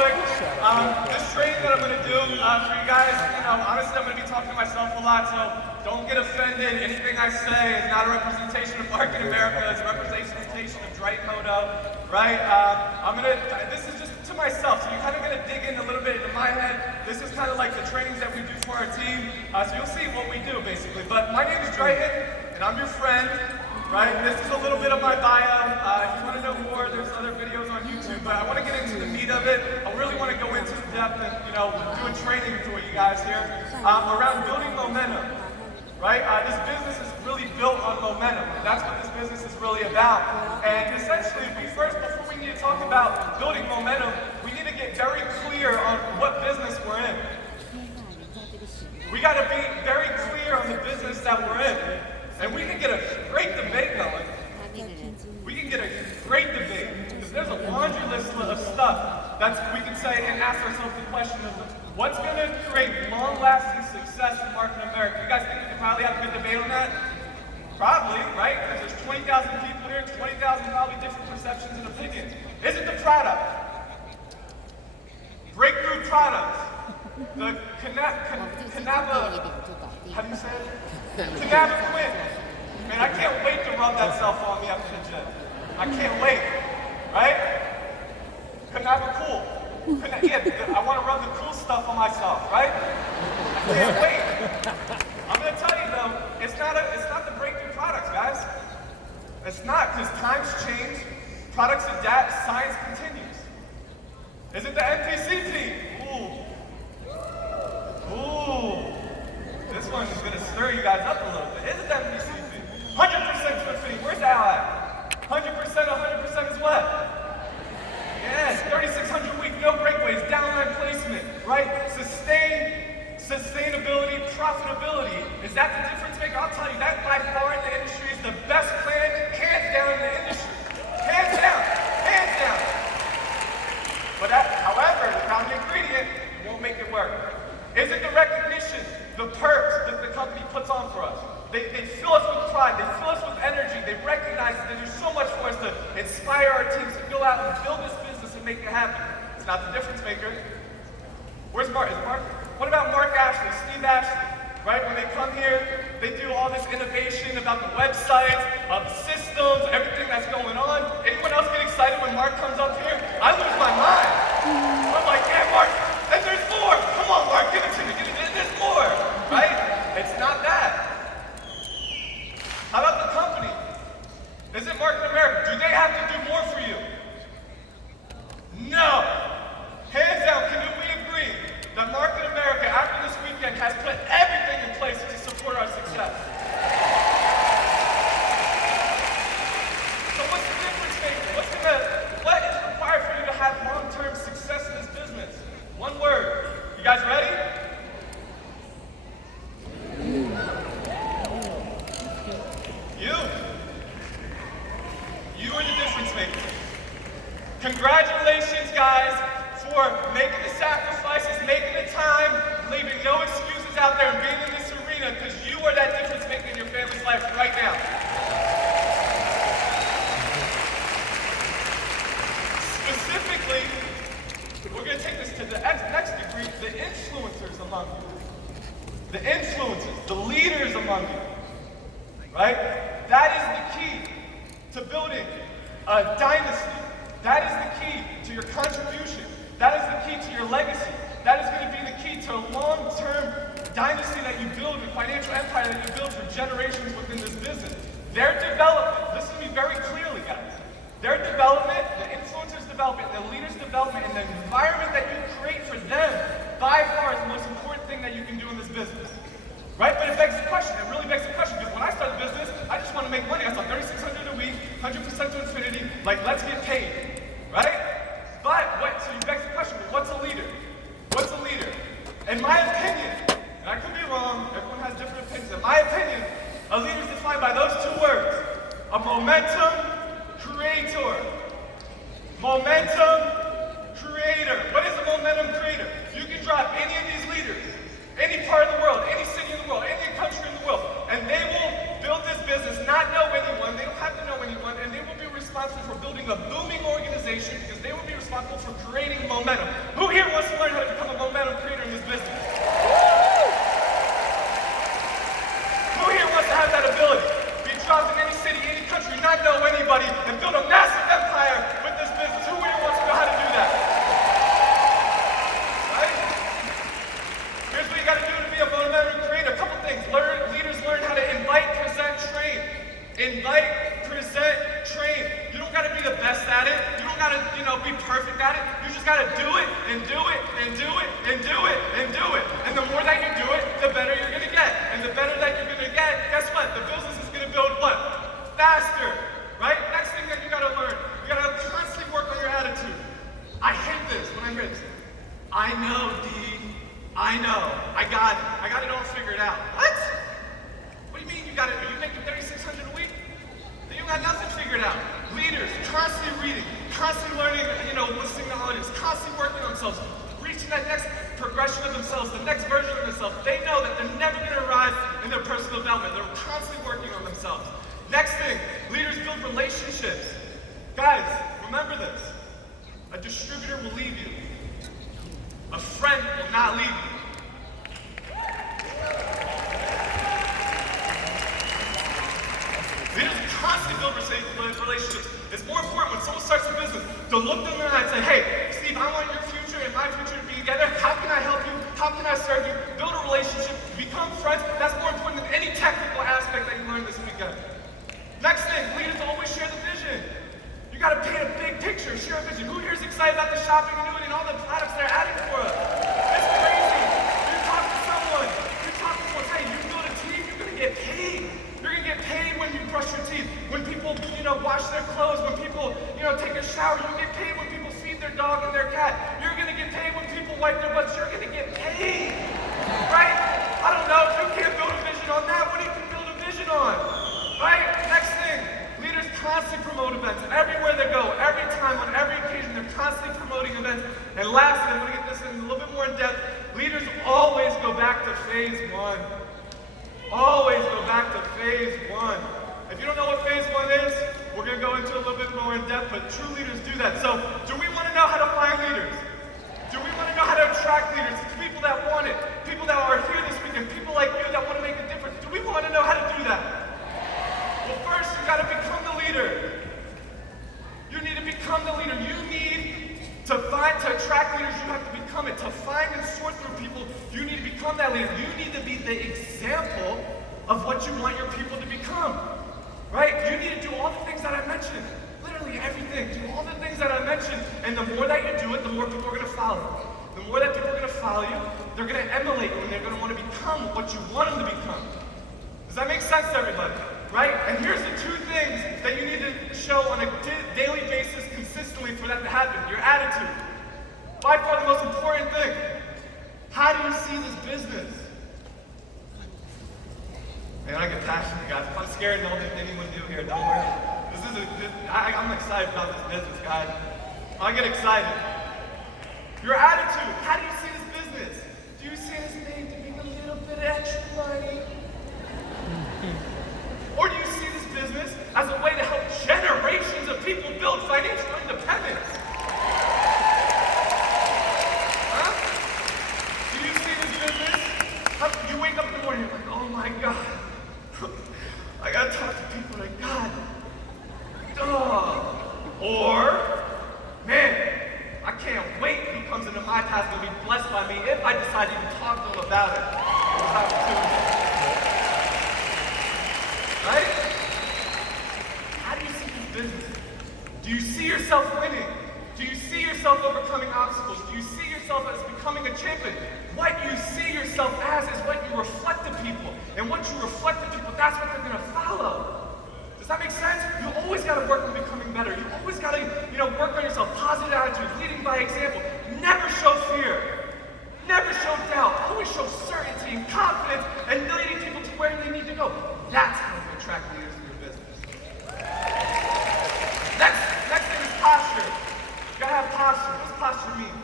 quick. This training that I'm going to do for you guys, honestly, I'm going to be talking to myself a lot, so don't get offended. Anything I say is not a representation of Market America. It's a representation of Dilton Hobo, right? This is just to myself, so you're kind of going to dig in a little bit into my head. This is kind of like the trainings that we do for our team, so you'll see what we do, basically. But my name is Dilton, and I'm your friend. Right? This is a little bit of my bio. If you want to know more, there's other videos on YouTube, but I want to get into the meat of it. I really want to go into depth and, doing training for you guys here around building momentum. Right? This business is really built on momentum. That's what this business is really about. And essentially, before we need to talk about building momentum, we need to get very clear on what business we're in. We got to be very clear on the business that we're in. And we can get a great debate going. We can get a great debate. Because there's a laundry list of stuff that we can say and ask ourselves the question of what's going to create long-lasting success in Market America. You guys think we can probably have a good debate on that? Probably, right? Because there's 20,000 people here, 20,000 probably different perceptions and opinions. Is it the product? Breakthrough products. The how do you say it? Quinn. Man, I can't wait to rub that self on me after the gym. I can't wait, right? Cool. I want to rub the cool stuff on myself, right? I can't wait. I'm going to tell you though, it's not the breakthrough products, guys. It's not, because times change, products adapt, science continues. Is it the NPC team? Ooh. This one is going to stir you guys up a little bit. Is it that MPCC? 100% Twinfinity. Where's Al at? 100% is what? Yes, 3,600 week, no breakaways, downline placement, right? Sustainability, profitability. Is that the difference maker? I'll tell you, that by far in the industry is the best plan, hands down in the industry. Hands down. But however, without an ingredient, it won't make it work. Is it the recognition, the perks that the company puts on for us? They fill us with pride, they fill us with energy, they recognize that there's so much for us to inspire our teams to go out and build this business and make it happen. It's not the difference maker. Where's Mark? Is it Mark? What about Mark Ashley, Steve Ashley? Right, when they come here, they do all this innovation about the websites, the systems, everything that's going on. Anyone else get excited when Mark comes up here? I lose my mind. I'm like, yeah, Mark, and there's more. Come on, Mark, give it to me. There's more, right? It's not that. How about the company? Is it Market America? Do they have to do more for you? No. Hands down, can we agree that Market America, after this weekend, has put everything in place to support our success? So what's the difference maker? What is required for you to have long-term success in this business? One word. You guys ready? You are the difference maker. Congratulations, guys, for making the sacrifices, making the time, leaving no excuses out there and being in this arena, because you are that difference maker in your family's life right now. Specifically, we're going to take this to the next degree, the influencers among you. The influencers, the leaders among you, right? That is the key to building a dynasty. That is the key to your contribution. That is the key to your legacy. That is going to be the key to a long-term dynasty that you build, a financial empire that you build for generations within this business. Their development, listen to me very clearly, guys. Their development, the influencers' development, the leaders' development, and the environment that you create for them, by far is the most important thing that you can do in this business. Right? But it begs the question, it really begs the question, because when I started business, I just want to make money. I saw 3,600 a week, 100% to infinity, like, let's get paid. Right? But, so you begs the question, what's a leader? What's a leader? In my opinion, and I could be wrong, everyone has different opinions, in my opinion, a leader is defined by those two words, a momentum creator. Momentum creator. What is a momentum creator? You can drop any of these leaders, any part of the world, any city in the world, any country in the world, and they will build this business, not know anyone, they don't have to know anyone, and they will be responsible for building a booming organization because they will be responsible for creating momentum. country, not know anybody, and build a massive empire with this business. Who here wants to know how to do that? Right? Here's what you got to do to be a motivator creator. A couple things. Leaders learn how to invite, present, train. Invite, present, train. You don't got to be the best at it. You don't got to, be perfect at it. You just got to do it and do it and do it and do it and do it. And the more that you do it, the better you're going to get. And the better that you're going to get, guess what? The business is going to build what? Faster, right? Next thing that you got to learn, you got to constantly work on your attitude. I hate this when I hear this. I know, D. I know. I got it. I got it all figured out. What? What do you mean you got it? Are you making $3,600 a week? Then you got nothing figured out. Leaders, constantly reading, constantly learning, listening to audience, constantly working on themselves, reaching that next progression of themselves, the next version of themselves. They know that they're never going to arrive in their personal development. They're constantly working on themselves. Next thing, leaders build relationships. Guys, remember this. A distributor will leave you. A friend will not leave you. Leaders constantly build relationships. It's more important when someone starts a business to look them in the eye and say, hey, Steve, I want your future and my future to be together. How can I help you? How can I serve you? Build a relationship, become friends. That's more important than any technical aspect that you learned this weekend. Next thing, leaders always share the vision. You gotta paint a big picture, share a vision. Who here is excited about the shopping annuity and all the products they're adding for us? It's crazy. You talk to someone, hey, you build a team, you're gonna get paid. You're gonna get paid when you brush your teeth, when people, wash their clothes, when people, take a shower. You get paid when people feed their dog and their cat. You're gonna get paid when people wipe their butts. You're gonna get paid, right? I don't know, if you can't build a vision on that, what do you can build a vision on, right? Next thing, leaders constantly promote events. Everywhere they go, every time, on every occasion, they're constantly promoting events. And lastly, I'm gonna get this in a little bit more in depth, leaders always go back to phase one. Always go back to phase one. If you don't know what phase one is, we're going to go into a little bit more in depth, but true leaders do that. So, do we want to know how to find leaders? Do we want to know how to attract leaders? People that want it, people that are here this weekend, people like you that want to make a difference. Do we want to know how to do that? Well, first, you got to become the leader. You need to become the leader. You need to attract leaders, you have to become it. To find and sort through people, you need to become that leader. You need to be the example of what you want your people to become. Right? You need to do all the things that I mentioned. Literally everything. Do all the things that I mentioned. And the more that you do it, the more people are going to follow you. The more that people are going to follow you, they're going to emulate you and they're going to want to become what you want them to become. Does that make sense to everybody? Right? And here's the two things that you need to show on a daily basis consistently for that to happen. Your attitude. By far the most important thing. How do you see this business? Man, I get passionate, guys. If I'm scared, don't let anyone do here. Don't worry. I'm excited about this business, guys. I get excited. Your attitude. How do you see this business? Do you see this thing to make a little bit of extra money? Or do you see this business as a way to help generations of people build financial independence? Huh? Do you see this business? You wake up in the morning, you're like, oh my God. I gotta talk to people like, God, or, man, I can't wait who comes into my path to be blessed by me if I decide to even talk to them about it. Right? How do you see this business? Do you see yourself winning? Do you see yourself overcoming obstacles? Do you see yourself as becoming a champion? What you see yourself as is what you reflect to people. And what you reflect to people, that's what they're going to follow. Does that make sense? You always got to work on becoming better. You always got to, work on yourself. Positive attitude, leading by example. Never show fear. Never show doubt. Always show certainty and confidence and leading people to where they need to go. That's how you attract leaders in your business. Next thing is posture. You got to have posture. What does posture mean?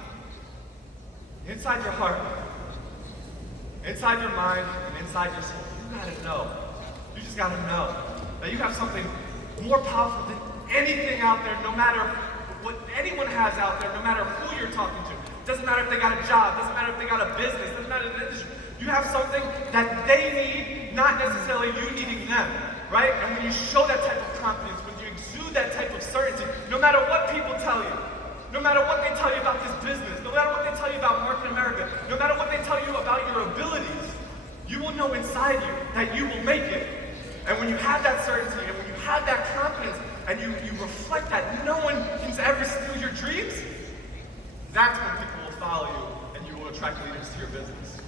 Inside your heart, inside your mind, and inside your soul. You gotta know. You just gotta know that you have something more powerful than anything out there, no matter what anyone has out there, no matter who you're talking to. Doesn't matter if they got a job, doesn't matter if they got a business, doesn't matter the industry. You have something that they need, not necessarily you needing them, right? And when you show that type of confidence, tell you about this business, no matter what they tell you about Market America, no matter what they tell you about your abilities, you will know inside you that you will make it. And when you have that certainty, and when you have that confidence, and you reflect that no one can ever steal your dreams, that's when people will follow you, and you will attract leaders to your business.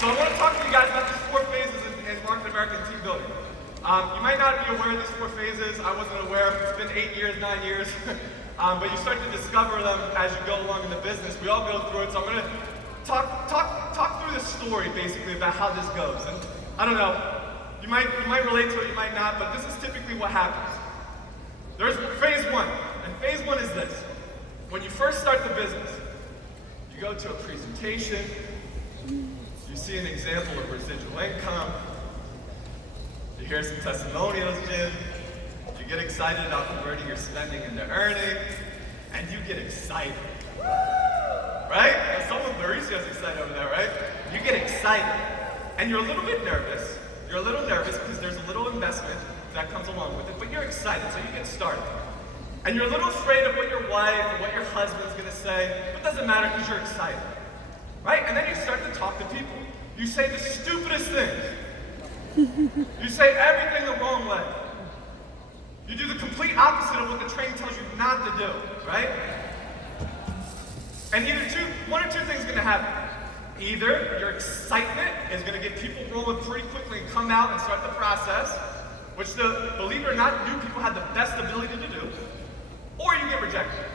So I want to talk to you guys about these 4 phases in Market America and team building. You might not be aware of these 4 phases. I wasn't aware. It's been 8 years, 9 years. But you start to discover them as you go along in the business. We all go through it. So I'm going to talk through the story, basically, about how this goes. And I don't know. You might relate to it, you might not, but this is typically what happens. There's phase 1. And phase 1 is this. When you first start the business, you go to a presentation, you see an example of residual income, you hear some testimonials, Jim, you get excited about converting your spending into earning, and you get excited. Right? And someone, Mauricio's excited over there, right? You get excited, and you're a little bit nervous. You're a little nervous because there's a little investment that comes along with it, but you're excited, so you get started. And you're a little afraid of what your wife or what your husband's gonna say, but it doesn't matter because you're excited. Right? And then you start to talk to people. You say the stupidest things. You say everything the wrong way. You do the complete opposite of what the training tells you not to do, right? And one or two things are gonna happen. Either your excitement is gonna get people rolling pretty quickly and come out and start the process, which believe it or not, new people have the best ability to do, or you get rejected.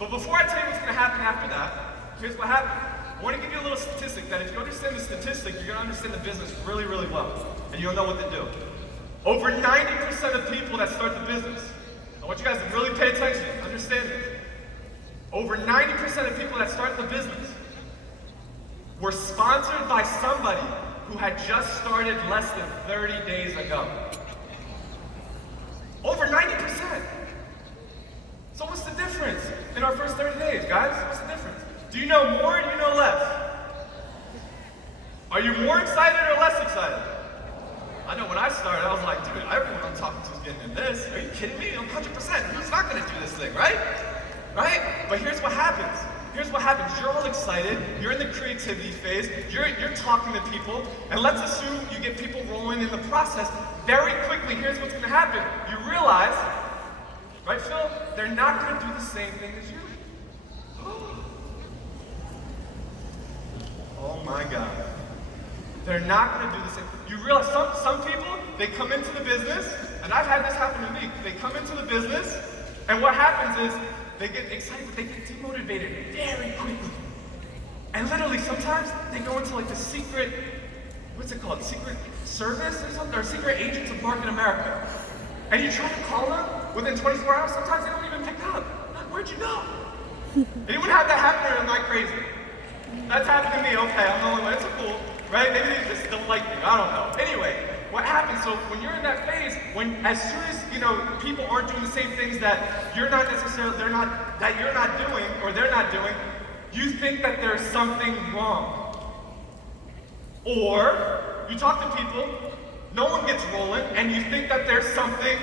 But before I tell you what's gonna happen after that, here's what happened. I wanna give you a little statistic that if you understand the statistic, you're gonna understand the business really, really well, and you'll know what to do. Over 90% of people that start the business, I want you guys to really pay attention, understand this. Over 90% of people that start the business were sponsored by somebody who had just started less than 30 days ago. Over 90%. So what's the difference in our first 30 days, guys? What's the difference? Do you know more or do you know less? Are you more excited or less excited? I know when I started, I was like, dude, everyone I'm talking to is getting in this. Are you kidding me? I'm 100%. Who's not gonna do this thing, right? Right? But here's what happens. Here's what happens. You're all excited. You're in the creativity phase. You're talking to people. And let's assume you get people rolling in the process. Very quickly, here's what's gonna happen. You realize, right, Phil? They're not gonna do the same thing as you. Oh my God. They're not gonna do the same. You realize some people, they come into the business, and I've had this happen to me. They come into the business, and what happens is, they get excited, but they get demotivated very quickly. And literally, sometimes they go into like the secret, what's it called? Secret service or something? Or secret agents of Market America. And you try to call them within 24 hours, sometimes they don't even pick up. Like, where'd you go? Anyone have that happen or am I crazy? That's happened to me, okay, I'm the only one, it's cool, right? Maybe they just don't like me, I don't know. Anyway, what happens, so when you're in that phase, as soon as, people aren't doing the same things that you're not necessarily, they're not doing, or they're not doing, you think that there's something wrong. Or, you talk to people, no one gets rolling, and you think that there's something,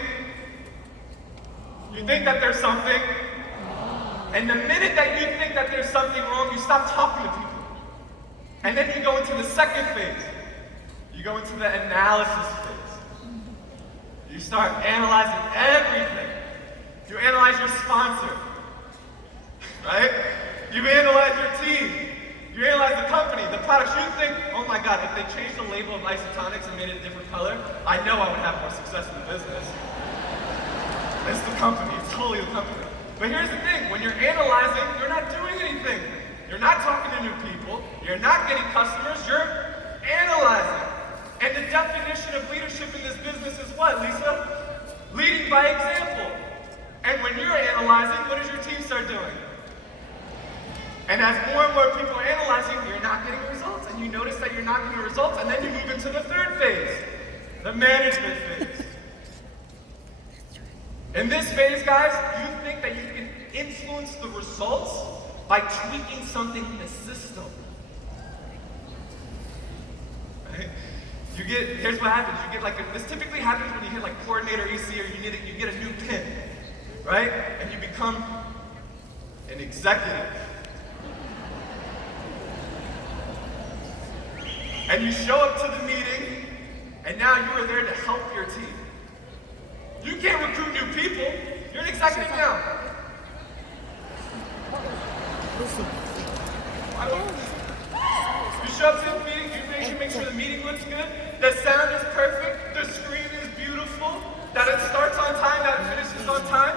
and the minute that you think that there's something wrong, you stop talking to people. And then you go into the second phase. You go into the analysis phase. You start analyzing everything. You analyze your sponsor, right? You analyze your team. You analyze the company, the products. You think, oh my God, if they changed the label of isotonics and made it a different color, I know I would have more success in the business. It's the company, it's totally the company. But here's the thing, when you're analyzing, you're not doing anything. You're not talking to new people. You're not getting customers, you're analyzing. And the definition of leadership in this business is what, Lisa? Leading by example. And when you're analyzing, what does your team start doing? And as more and more people are analyzing, you're not getting results. And you notice that you're not getting results, and then you move into the third phase, the management phase. In this phase, guys, you think that you can influence the results by tweaking something in the system. Right? Here's what happens. You get this typically happens when you hit like coordinator EC or you get a new pin. right? And you become an executive. And you show up to the meeting, and now you are there to help your team. You can't recruit new people. You're an executive now. You show up to the meeting, you make sure the meeting looks good, the sound is perfect, the screen is beautiful, that it starts on time, that it finishes on time.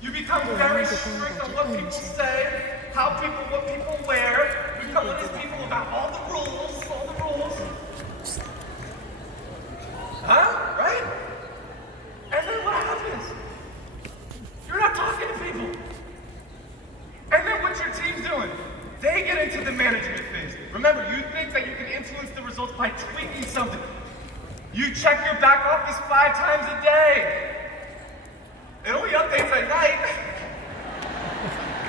You become very strict on what people say, what people wear. You become one of these people about all the rules. Huh? Right? And then what happens? You're not talking to people. And then what's your team doing? They get into the management phase. Remember, you think that you can influence the results by tweaking something. You check your back office 5 times a day. It only updates at night.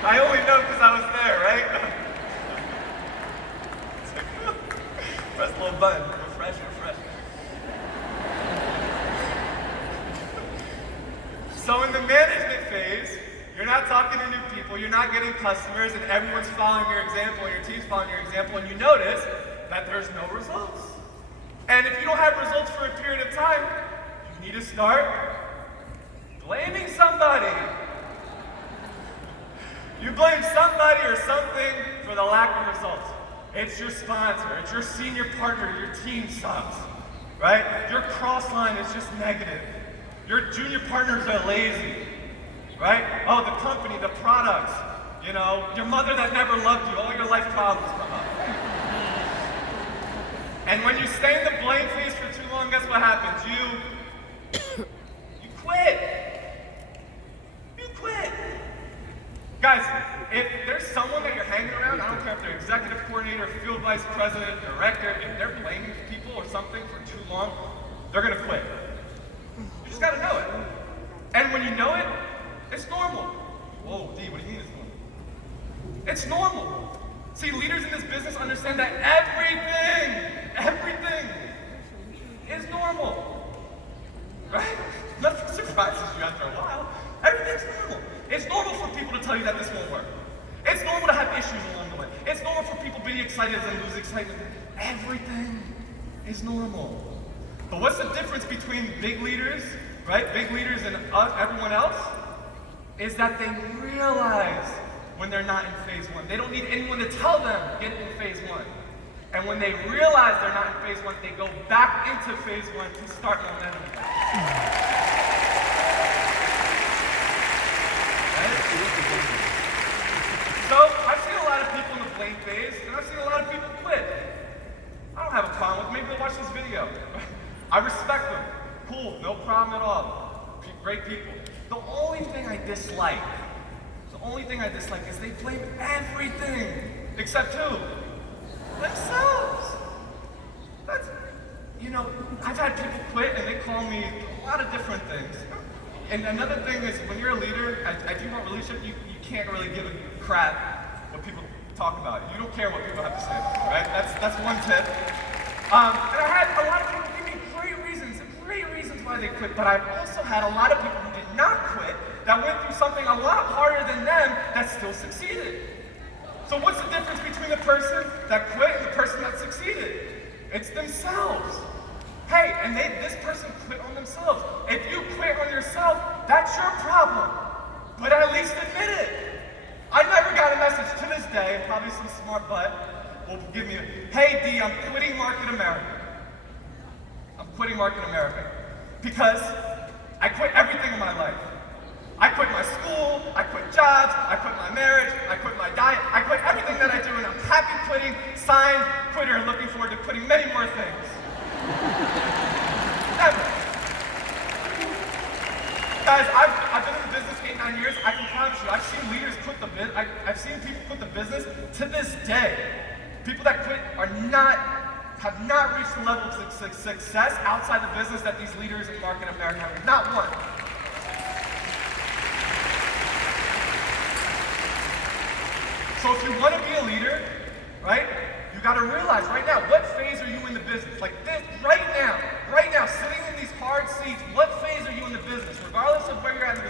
I only know because I was there, right? Press the little button. Refresh. So in the management phase, you're not talking to new people, you're not getting customers, and everyone's following your example, and your team's following your example, and you notice that there's no results. And if you don't have results for a period of time, you need to start blaming somebody. You blame somebody or something for the lack of results. It's your sponsor, it's your senior partner, your team sucks, right? Your cross line is just negative. Your junior partners are lazy, right? Oh, the company, the products, your mother that never loved you, all your life problems come up. And when you stay in the blame phase for too long, guess what happens? You quit. Guys, if there's someone that you're hanging around, I don't care if they're executive coordinator, field vice president, director, if they're blaming people or something for too long, they're gonna quit. You just gotta know it. And when you know it, it's normal. Whoa, D, what do you mean it's normal? It's normal. See, leaders in this business understand that everything is normal. Right? Nothing surprises you after a while. Everything's normal. It's normal for people to tell you that this won't work. It's normal to have issues along the way. It's normal for people being excited and lose excitement. Everything is normal. But what's the difference between big leaders, right? Big leaders and everyone else is that they realize when they're not in phase 1. They don't need anyone to tell them, get in phase 1. And when they realize they're not in phase 1, they go back into phase 1 to start momentum. So, I've seen a lot of people in the blame phase, and I've seen a lot of people quit. I don't have a problem with it. Maybe they'll watch this video. I respect them. Cool, no problem at all. Great people. The only thing I dislike is they blame everything except who? Themselves. I've had people quit and they call me a lot of different things. And another thing is, when you're a leader, I do want relationship, you can't really give a crap what people talk about. You don't care what people have to say about you, right? That's one tip. And I had a lot of people give me great reasons why they quit, but I've also had a lot of people who did not quit that went through something a lot harder than them that still succeeded. So what's the difference between the person that quit and the person that succeeded? It's themselves. Hey, and this person quit on themselves. If you quit on yourself, that's your problem. But at least admit it. I never got a message to this day, probably some smart butt will give me hey D, I'm quitting Market America. I'm quitting Market America. Because I quit everything in my life. I quit my school, I quit jobs, I quit my marriage, I quit my diet, I quit everything that I do, and I'm happy quitting, signed, quitter, and looking forward to quitting many more things. Never. Guys, I've been in the business 8-9 years. I can promise you, I've seen leaders quit the business. I've seen people quit the business to this day. People that quit have not reached the level of success outside the business that these leaders in Market America have. Not one. So if you want to be a leader, right, you got to realize right now, what phase are you in the business? Like this, right now, sitting in these hard seats, what phase are you in the business? Regardless of where you're at in the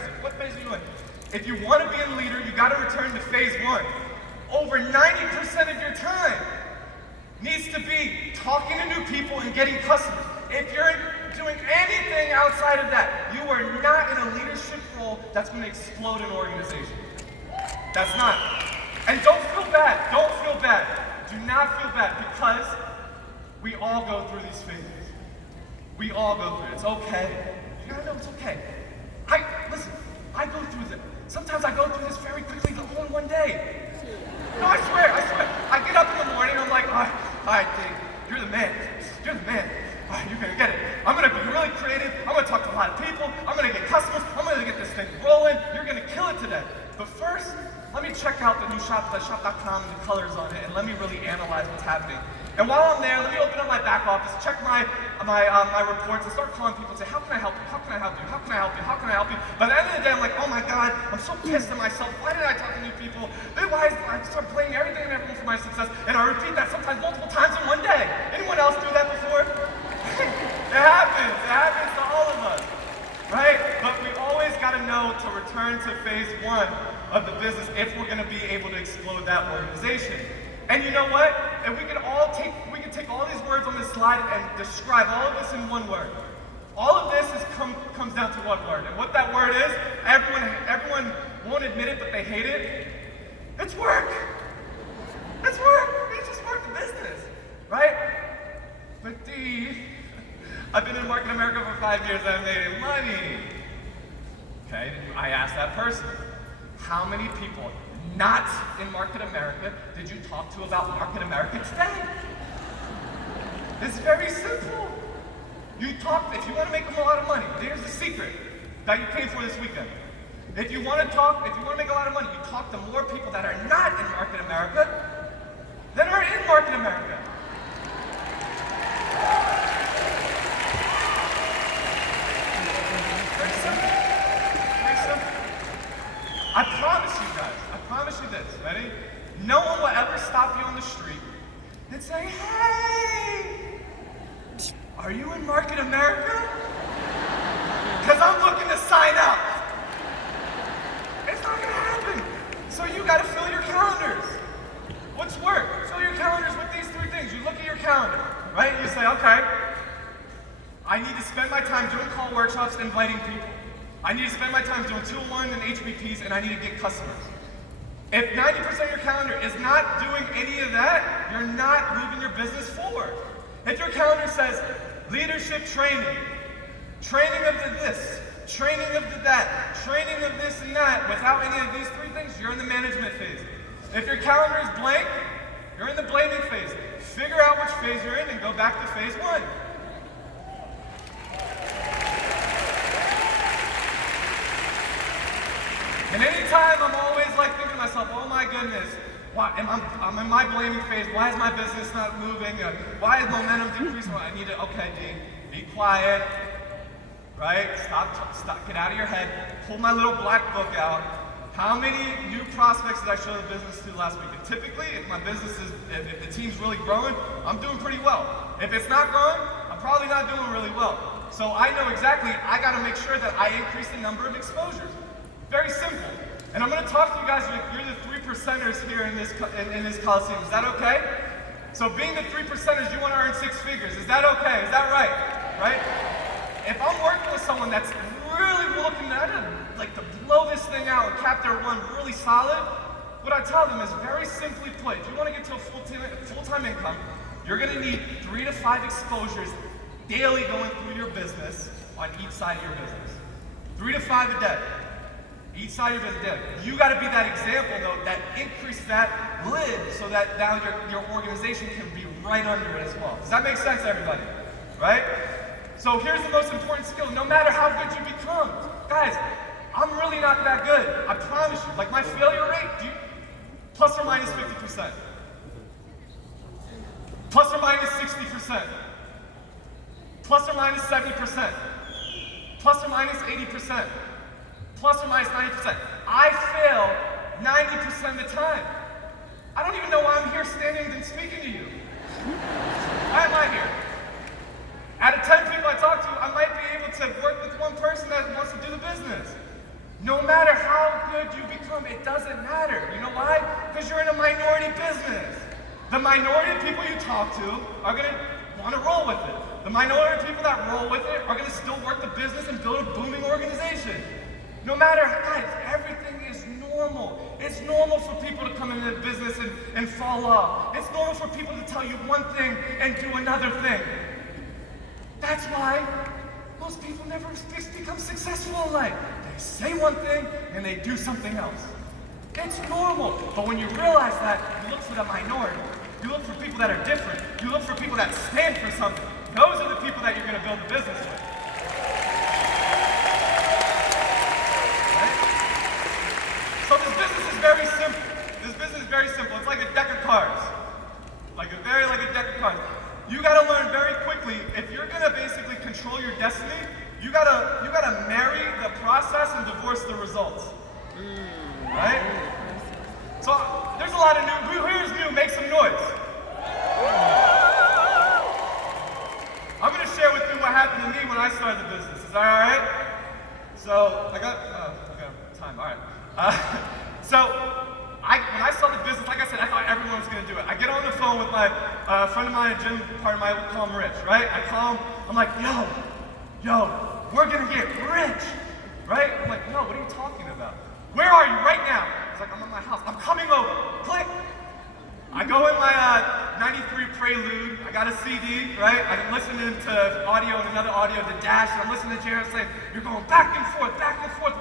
If you want to be a leader, you got to return to phase one. Over 90% of your time needs to be talking to new people and getting customers. If you're doing anything outside of that, you are not in a leadership role that's going to explode an organization. That's not. And don't feel bad. Don't feel bad. Do not feel bad, because we all go through these phases. We all go through it. It's okay. You gotta know it's okay. Listen, I go through this. Sometimes I go through this very quickly, all in one day. No, I swear. I get up in the morning, I'm like, all right, Dave, you're the man. You're the man. All right, you're gonna get it. I'm gonna be really creative. I'm gonna talk to a lot of people. I'm gonna get customers. I'm gonna get this thing rolling. You're gonna kill it today. But first, let me check out the new shop, the shop.com and the colors on it, and let me really analyze what's happening. And while I'm there, let me open up my back office, check my reports, and start calling people and say, how can I help you? How can I help you? How can I help you? How can I help you? By the end of the day, I'm like, oh my God, I'm so pissed at myself. Why did I talk to new people? Then why I start playing everything and everyone for my success, and I repeat that sometimes multiple times in one day. Anyone else do that before? It happens to all of us, right? But we always got to know to return to phase one of the business if we're going to be able to explode that organization. And you know what? And we can take all these words on this slide and describe all of this in one word. All of this comes down to one word. And what that word is, everyone won't admit it, but they hate it. It's work. It's work. It's just work the business, right? But D, I've been in Market America for 5 years and I made money. Okay, I asked that person, how many people not in Market America did you talk to about Market America today? It's very simple. You talk, if you want to make a lot of money, here's the secret that you paid for this weekend. If you want to make a lot of money, you talk to more people that are not in Market America than are in Market America. Very simple. Very simple. I promise you guys, I promise you this, ready? No one will ever stop you on the street and say, hey, are you in Market America? Because I'm looking to sign up. It's not gonna happen. So you gotta fill your calendars. What's work? Fill your calendars with these three things. You look at your calendar, right? And you say, okay, I need to spend my time doing call workshops, inviting people. I need to spend my time doing 2-1 and HBPs, and I need to get customers. If 90% of your calendar is not doing any of that, you're not moving your business forward. If your calendar says leadership training, training of the this, training of the that, training of this and that, without any of these three things, you're in the management phase. If your calendar is blank, you're in the blaming phase. Figure out which phase you're in and go back to phase one. And anytime I'm always like thinking to myself, oh my goodness, I'm in my blaming phase, why is my business not moving? Why is momentum decreasing? I need to, okay, D, be quiet, right? Stop, get out of your head. Pull my little black book out. How many new prospects did I show the business to last week? And typically, if my business is, if the team's really growing, I'm doing pretty well. If it's not growing, I'm probably not doing really well. So I know exactly, I gotta make sure that I increase the number of exposures. Very simple. And I'm going to talk to you guys, you're the 3%ers here in this Coliseum. Is that okay? So being the 3%ers, you want to earn 6 figures. Is that okay? Is that right? Right? If I'm working with someone that's really looking at it, like to blow this thing out and cap their one really solid, what I tell them is very simply put, if you want to get to a full-time income, you're going to need 3 to 5 exposures daily going through your business on each side of your business. 3 to 5 a day. Each side of your business. You got to be that example, though, that increases that lid so that now your organization can be right under it as well. Does that make sense, everybody? Right? So here's the most important skill. No matter how good you become, guys, I'm really not that good. I promise you. Like my failure rate, plus or minus 50%. Plus or minus 60%. Plus or minus 70%. Plus or minus 80%. Plus or minus 90%. I fail 90% of the time. I don't even know why I'm here standing and speaking to you. Why am I here? Out of 10 people I talk to, I might be able to work with one person that wants to do the business. No matter how good it doesn't matter. You know why? Because you're in a minority business. The minority of people you talk to are gonna want to roll with it. The minority of people that roll with it are gonna still work the business and build a booming organization. No matter, guys, everything is normal. It's normal for people to come into the business and fall off. It's normal for people to tell you one thing and do another thing. That's why most people never become successful in life. They say one thing and they do something else. It's normal. But when you realize that, you look for the minority. You look for people that are different. You look for people that stand for something. Those are the people that you're going to build a business with. Right? So this business is very simple. This business is very simple. It's like a deck of cards. Like a deck of cards. You gotta learn very quickly, if you're gonna basically control your destiny, you gotta marry the process and divorce the results. Right? So there's a lot of new, who's new? Make some noise. I'm gonna share with you what happened to me when I started the business. Is that all right? So I got time. All right. When I started the business, like I said, I thought everyone was gonna do it. I get on the phone with my friend of mine, a gym partner of mine, we call him Rich, right? I call him, I'm like, yo, we're gonna get rich, right? I'm like, no, what are you talking about? Where are you right now? He's like, I'm at my house. I'm coming over. Click. I go in my 93 Prelude. I got a CD, right? I'm listening to audio and another audio, the Dash. And I'm listening to Jared say, you're going back and forth.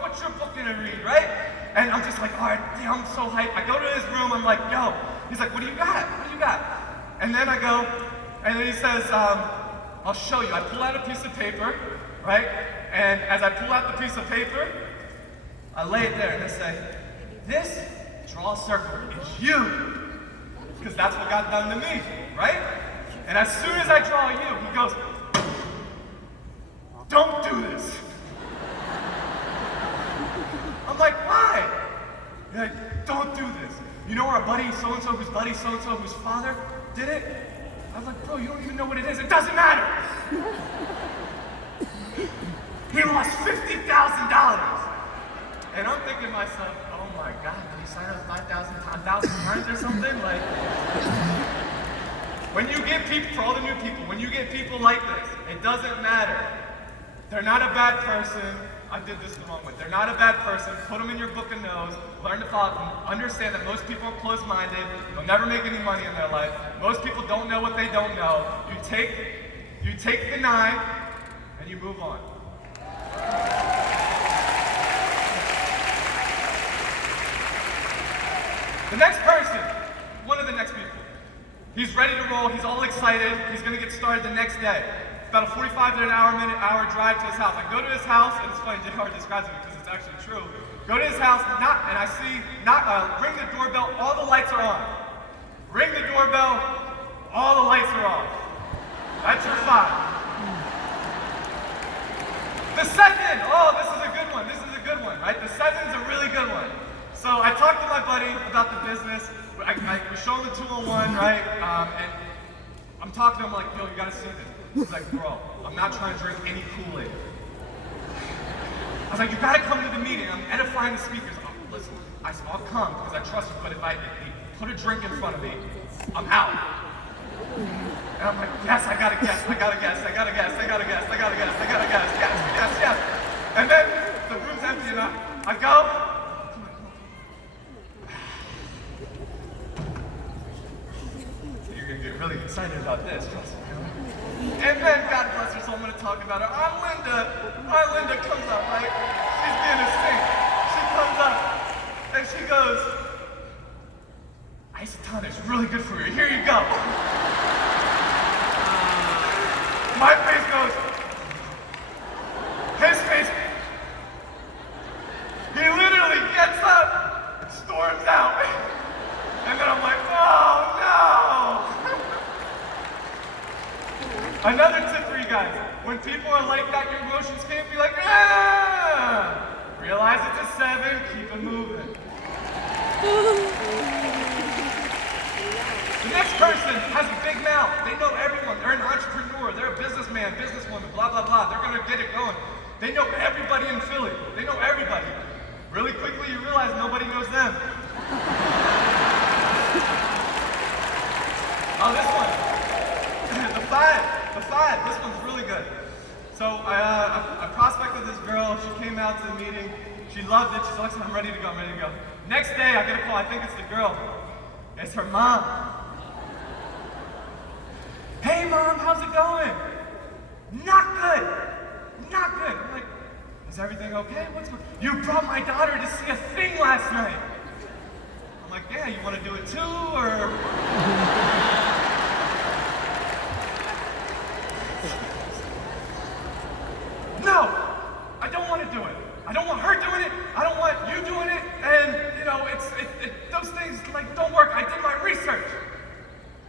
What's your book gonna read, right? And I'm just like, all right, damn, I'm so hyped. I go to his room. I'm like, yo. He's like, what do you got? And then I go, and then he says, I'll show you. I pull out a piece of paper, right? And as I pull out the piece of paper, I lay it there and I say, this, draw a circle, is you. Because that's what got done to me, right? And as soon as I draw you, he goes, don't do this. I'm like, why? He's like, don't do this. You know our buddy so-and-so, whose buddy so-and-so, whose father did it? I was like, bro, you don't even know what it is. It doesn't matter. He lost $50,000. And I'm thinking to myself, oh my God, did he sign up 1,000 times or something? Like, when you get people, for all the new people, when you get people like this, it doesn't matter. They're not a bad person. I did this the wrong way. They're not a bad person. Put them in your book of no's. Learn to follow them. Understand that most people are closed-minded. They'll never make any money in their life. Most people don't know what they don't know. You take the 9 and you move on. The next person, one of the next people, he's ready to roll, he's all excited, he's gonna get started the next day. It's about a 45 to an hour drive to his house. I go to his house, and it's funny, JR describes it because it's actually true. Go to his house, and I see, ring the doorbell, all the lights are on. Ring the doorbell, all the lights are off. That's your 5. The second, this is a good one, right? The 7's a really good one. So I talked to my buddy about the business. I show him the 201, right? And I'm talking to him like, yo, you gotta see this. He's like, bro, I'm not trying to drink any Kool-Aid. I was like, you gotta come to the meeting. I'm edifying the speakers. Listen, I'll come because I trust you, but if you put a drink in front of me, I'm out. And I'm like, yes, I gotta guess. Yes. And then the room's empty and I go, get really excited about this, trust me. And then, God bless her, so I'm going to talk about her. Our Linda comes up, right? She's being a saint. She comes up, and she goes, isotonic is really good for you. Here you go. My face goes, his face, he literally gets up and storms out. And then I'm like, oh no! Another tip for you guys, when people are like that, your emotions can't be like, ah! Realize it's a 7, keep it moving. The next person has a big mouth. They know everyone. They're an entrepreneur. They're a businessman, businesswoman, blah, blah, blah. They're going to get it going. They know everybody in Philly. They know everybody. Really quickly, you realize nobody knows them. Oh, this one. The five. This one's really good. So I prospected this girl. She came out to the meeting. She loved it. She's like, I'm ready to go. Next day, I get a call. I think it's the girl. It's her mom. Hey, Mom, how's it going? Not good. I'm like, is everything okay? What's going on? You brought my daughter to see a thing last night. I'm like, yeah, you want to do it too, or? No, I don't want to do it. I don't want her doing it. I don't want you doing it. And, you know, those things, like, don't work. I did my research.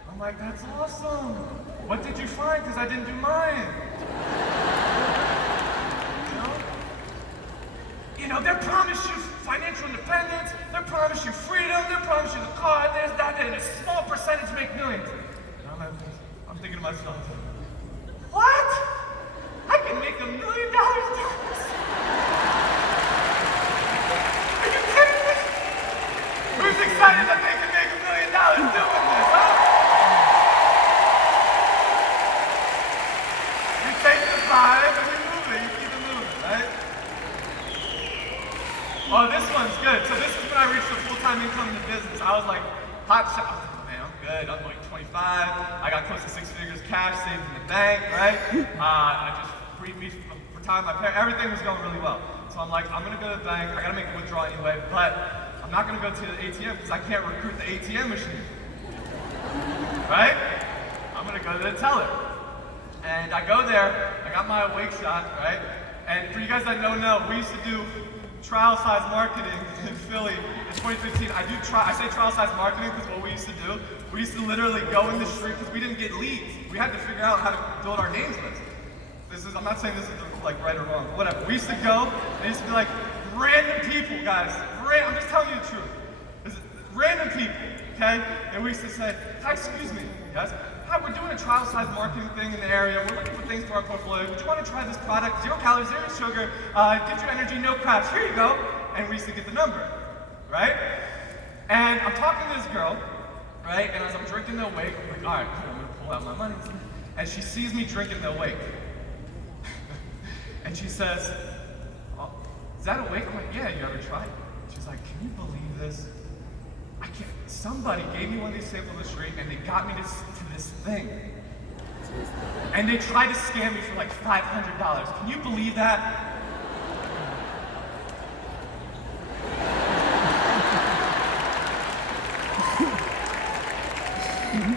I'm like, that's awesome. What did you find? Because I didn't do mine. You know, they promise you financial independence. They promise you freedom. They promise you the car. There's that, and a small percentage make millions. And I'm thinking to myself, what? I can make $1 million doing this? Are you kidding me? Who's excited that they can make $1 million doing this, huh? You take the vibe and you move it. You keep it moving, right? Oh, this one's good. So this is when I reached the full-time income in the business. I was like, hot shot. I was like, man, I'm good. I'm like 25. I got close to 6 figures cash saved in the bank, right? I just retired my parents. Everything was going really well. So I'm like, I'm gonna go to the bank. I gotta make a withdrawal anyway, but I'm not gonna go to the ATM because I can't recruit the ATM machine. Right? I'm gonna go to the teller. And I go there. I got my awake shot, right? And for you guys that don't know, we used to do trial size marketing in Philly in 2015. I say trial size marketing because what we used to do, we used to literally go in the street because we didn't get leads. We had to figure out how to build our names list. I'm not saying this is like right or wrong, whatever. We used to go, and it used to be like random people, guys. I'm just telling you the truth. Random people, okay? And we used to say, hi, excuse me, guys. Hi, we're doing a trial size marketing thing in the area. We're looking for things for our portfolio. Would you want to try this product? 0 calories, 0 sugar, gives you energy, no crabs. Here you go. And we used to get the number, right? And I'm talking to this girl, right? And as I'm drinking the awake, I'm like, all right, cool, I'm gonna pull out my money. And she sees me drinking the awake. And she says, oh, is that awake? I'm like, yeah, you ever tried? She's like, can you believe this? I can't, somebody gave me one of these samples of the street and they got me to this thing. And they tried to scam me for like $500. Can you believe that?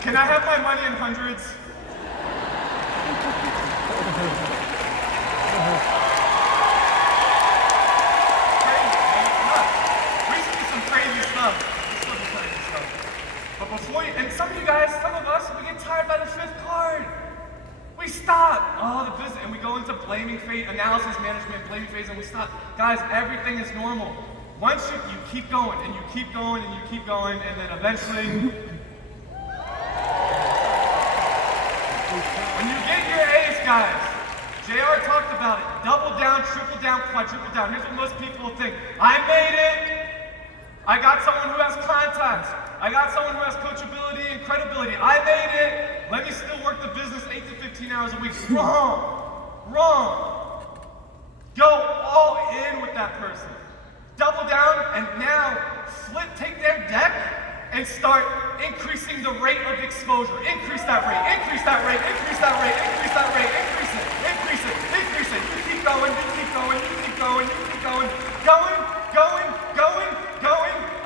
Can I have my money in hundreds? And some of you guys, some of us, we get tired by the 5th card. We stop. Oh, the business, and we go into blaming phase, analysis management, blaming phase, and we stop. Guys, everything is normal. Once you keep going, and you keep going, and you keep going, and then eventually, when you get your A's, guys, JR talked about it. Double down, triple down, quadruple down. Here's what most people think. I made it. I got someone who has contacts. I got someone who has coachability and credibility. I made it. Let me still work the business 8 to 15 hours a week. Wrong. Go all in with that person. Double down and now take their deck and start increasing the rate of exposure. Increase that rate, increase that rate, increase that rate, increase that rate, increase it, increase it, increase it. You keep going, you keep going, you keep going, you keep going, going,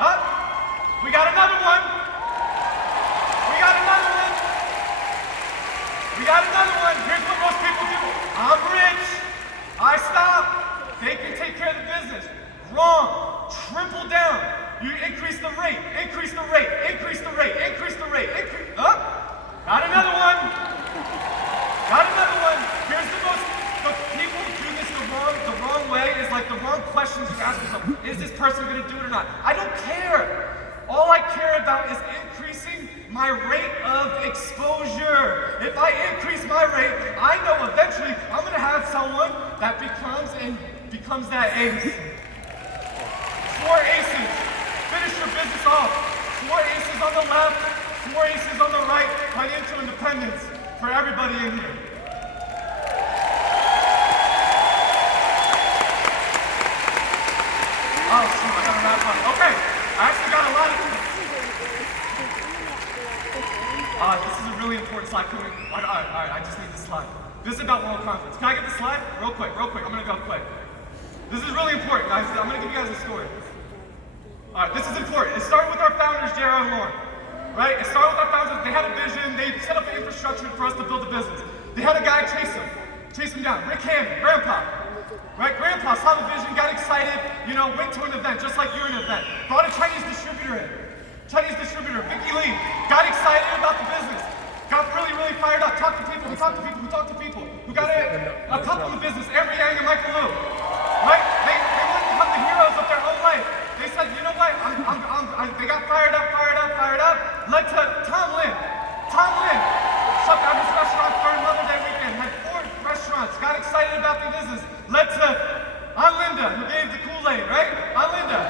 up. We got another one. We got another one. Here's what most people do. I'm rich. I stop. They can take care of the business. Wrong. Triple down. You increase the rate. Increase the rate. Increase the rate. Increase the rate. Up. Got another one. Here's the people who do this the wrong way is like the wrong questions you ask yourself. Is this person going to do it or not? I don't care. All I care about is increasing my rate of exposure. If I increase my rate, I know eventually I'm going to have someone that becomes that ace. 4 aces. Finish your business off. 4 aces on the left, 4 aces on the right. Financial independence for everybody in here. Oh shoot, I gotta wrap up. Okay, I actually got a lot of... this is a really important slide. All right, I just need this slide. This is about World Conference. Can I get the slide? Real quick. I'm gonna go quick. This is really important, guys. I'm gonna give you guys a story. All right, this is important. It started with our founders, Jared and Lauren, right? It started with our founders. They had a vision. They set up the infrastructure for us to build a business. They had a guy chase him down. Rick Hammond, Grandpa, right? Grandpa saw the vision, got excited, went to an event, just like you're an event. Brought a Chinese distributor in. Vicky Lee, got excited about the business. Got really, really fired up. Talked to people. Who got a couple in the business, Amber Yang and Michael Liu, right? They wanted to become the heroes of their own life. They said, you know what? They got fired up. Led to Tom Lin. Shut down his restaurant for Mother Day weekend. Had 4 restaurants. Got excited about the business. Led to Aunt Linda, who gave the Kool-Aid, right? Aunt Linda.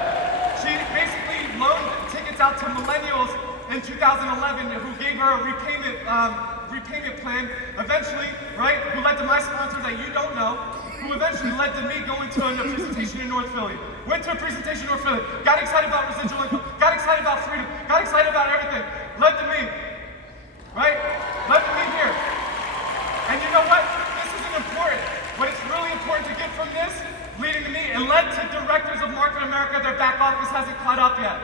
She basically loaned tickets out to millennials in 2011, who gave her a repayment plan. Eventually, right? Who led to my sponsor that you don't know. Who eventually led to me going to a presentation in North Philly. Went to a presentation in North Philly. Got excited about residual income. Got excited about freedom. Got excited about everything. Led to me. Right? Led to me here. And you know what? This isn't important. What it's really important to get from this, leading to me, it led to directors of Market America. Their back office hasn't caught up yet.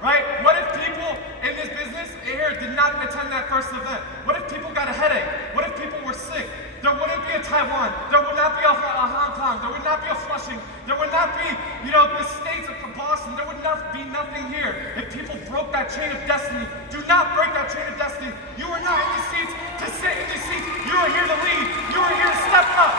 Right? What if people in this business here did not attend that first event? What if people got a headache? What if people were sick? There wouldn't be a Taiwan. There would not be a Hong Kong. There would not be a Flushing. There would not be, the States of Boston. There would not be nothing here if people broke that chain of destiny. Do not break that chain of destiny. You are not in these seats to sit in these seats. You are here to lead. You are here to step up.